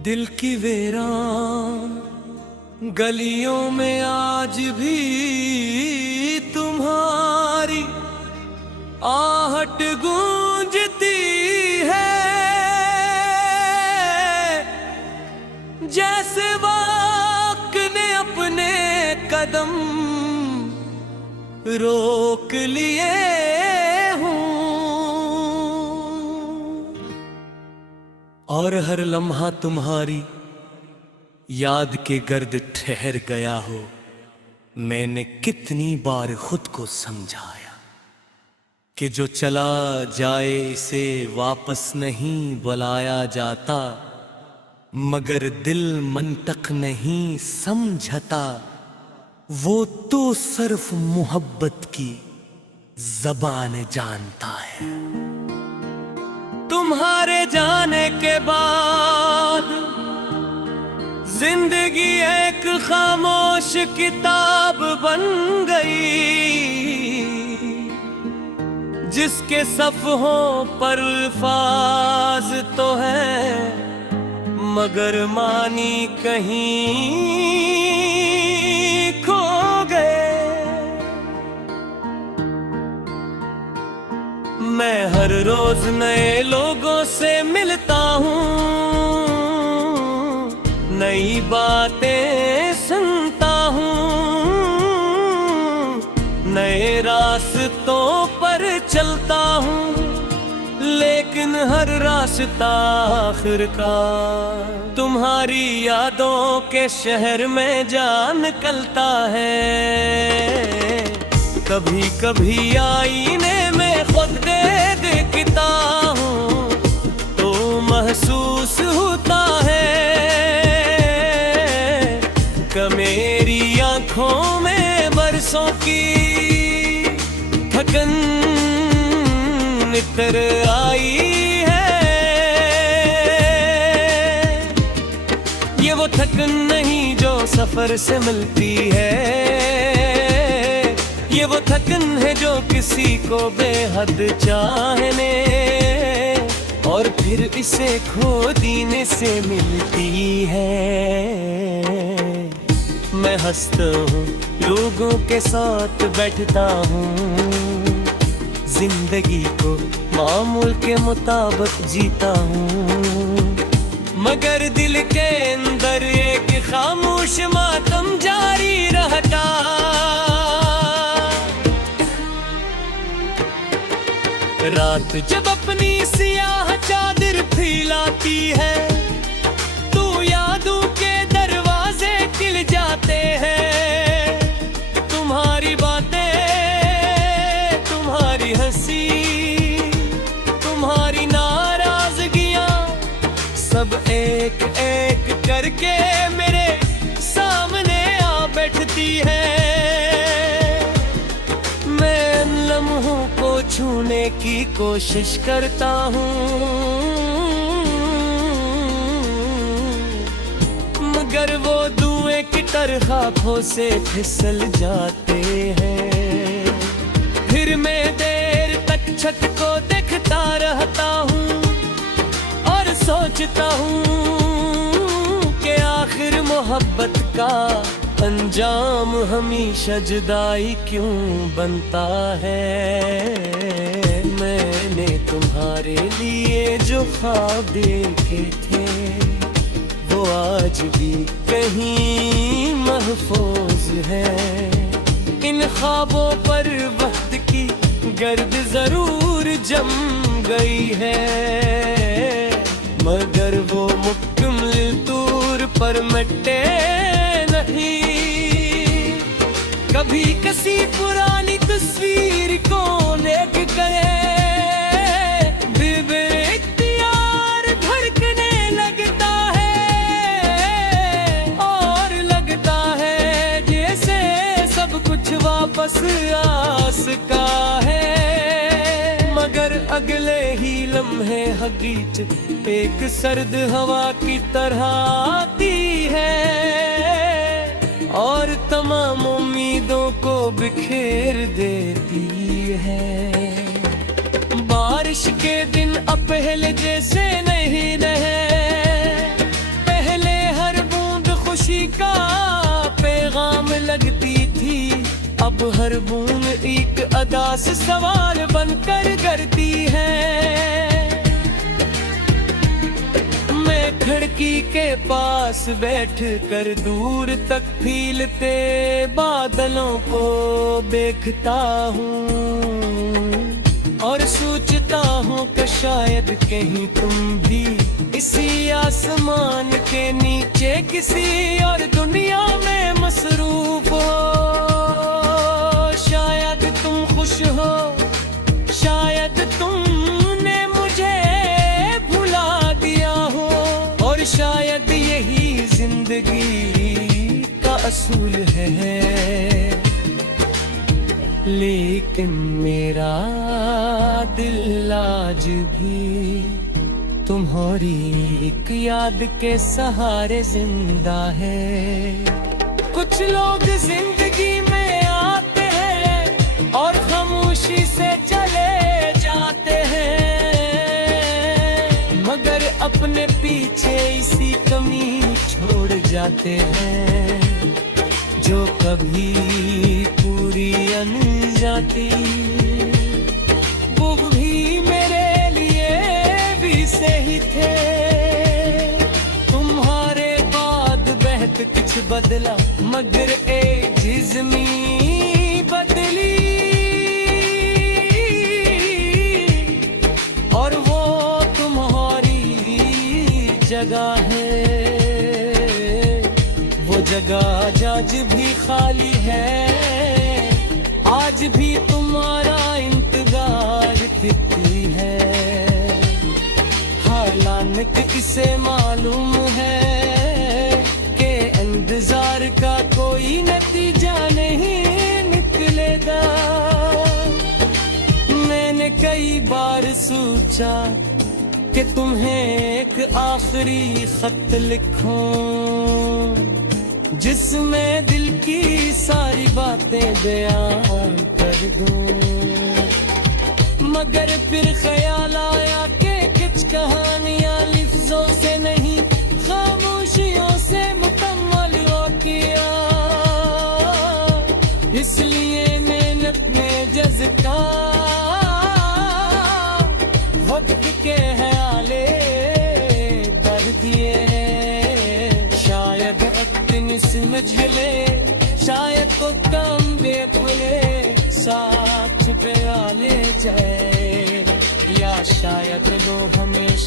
दिल की वीरान गलियों में आज भी तुम्हारी आहट गूंजती है, जैसे वक्त ने अपने कदम रोक लिए हूं, और हर लम्हा तुम्हारी याद के गर्द ठहर गया हो। मैंने कितनी बार खुद को समझाया कि जो चला जाए इसे वापस नहीं बुलाया जाता, मगर दिल मन तक नहीं समझता, वो तो सिर्फ मोहब्बत की ज़बान जानता है। तुम्हारे जाने के बाद जिंदगी एक खामोश किताब बन गई, जिसके सफ़हों पर अल्फाज तो है मगर मानी कहीं खो गए। मैं हर रोज नए लोगों से मिलता हूँ, नई बातें सुनता हूँ, नए रास्तों पर चलता हूँ, लेकिन हर रास्ता आखिरकार तुम्हारी यादों के शहर में जा निकलता है। कभी कभी आईने में खुद देखता हूँ तो महसूस होता है कि मेरी आँखों में बरसों की थकन नितर आई है। ये वो थकन नहीं जो सफर से मिलती है, ये वो थकन है जो किसी को बेहद चाहने और फिर इसे खो देने से मिलती है। मैं हंसता हूँ, लोगों के साथ बैठता हूँ, जिंदगी को मामूल के मुताबिक जीता हूँ, मगर दिल के अंदर एक खामोश मातम जारी रहता। रात जब अपनी सियाह चादर फैलाती है, तू यादों के दरवाजे खिल जाते हैं। तुम्हारी बातें, तुम्हारी हंसी, तुम्हारी नाराजगियां सब एक एक करके मेरे सामने आ बैठती है। मैं इन लम्हों को छूने की कोशिश करता हूँ, मगर वो धुएं की तरह आँखों से फिसल जाते हैं। फिर मैं देर तक छत को देखता रहता हूँ और सोचता हूँ कि आखिर मोहब्बत का अंजाम हमेशा जुदाई क्यों बनता है। मैंने तुम्हारे लिए जो ख्वाब देखे थे वो आज भी कहीं महफूज है। इन ख्वाबों पर वक्त की गर्द जरूर जम गई है, मगर वो मुकम्मल तौर पर मिटे नहीं। कभी किसी पुरानी तस्वीर को देख गए बेइख्तियार धड़कने लगता है, और लगता है जैसे सब कुछ वापस आ सका है, मगर अगले ही लम्हे हकीकत एक सर्द हवा की तरह आती है और तमाम उम्मीदों को बिखेर देती है। बारिश के दिन अब पहले जैसे नहीं रहे, हर बूंद एक अदा से सवाल बनकर करती है। मैं खिड़की के पास बैठ कर दूर तक फीलते बादलों को देखता हूँ और सोचता हूँ कि शायद कहीं तुम भी इसी आसमान के नीचे किसी और दुनिया में मसरूफ हो। शायद तुम खुश हो, शायद तुमने मुझे भुला दिया हो, और शायद यही जिंदगी का असूल है। लेकिन मेरा दिल आज भी तुम्हारी एक याद के सहारे जिंदा है। कुछ लोग जिंदगी में आते हैं और खामोशी से चले जाते हैं, मगर अपने पीछे इसी कमी छोड़ जाते हैं जो कभी पूरी न जाती। वो भी मेरे लिए भी सही थे, तुम्हारे बाद बहत कुछ बदला मगर ए जिस्मी बदली, और वो तुम्हारी जगह है। वो जगह आज भी खाली है, आज भी तुम्हारा इंतजार करती है। हालांकि इसे मालूम है कि इंतजार का कोई नतीजा नहीं निकलेगा। मैंने कई बार सोचा कि तुम्हें एक आखिरी खत लिखूं जिसमें दिल की सारी बातें बयान कर दूं, मगर फिर ख्याल आया कि कुछ कहानियां लफ्जों से नहीं खामोशियों से मुकम्मल होती है। इसलिए मैंने अपने जज़्बा वक्त के हवाले कर दिए। शायद अपनी समझ ले, शायद तो कम बेपुले साथ पे आ ले जाए, या शायद लोग हमेशा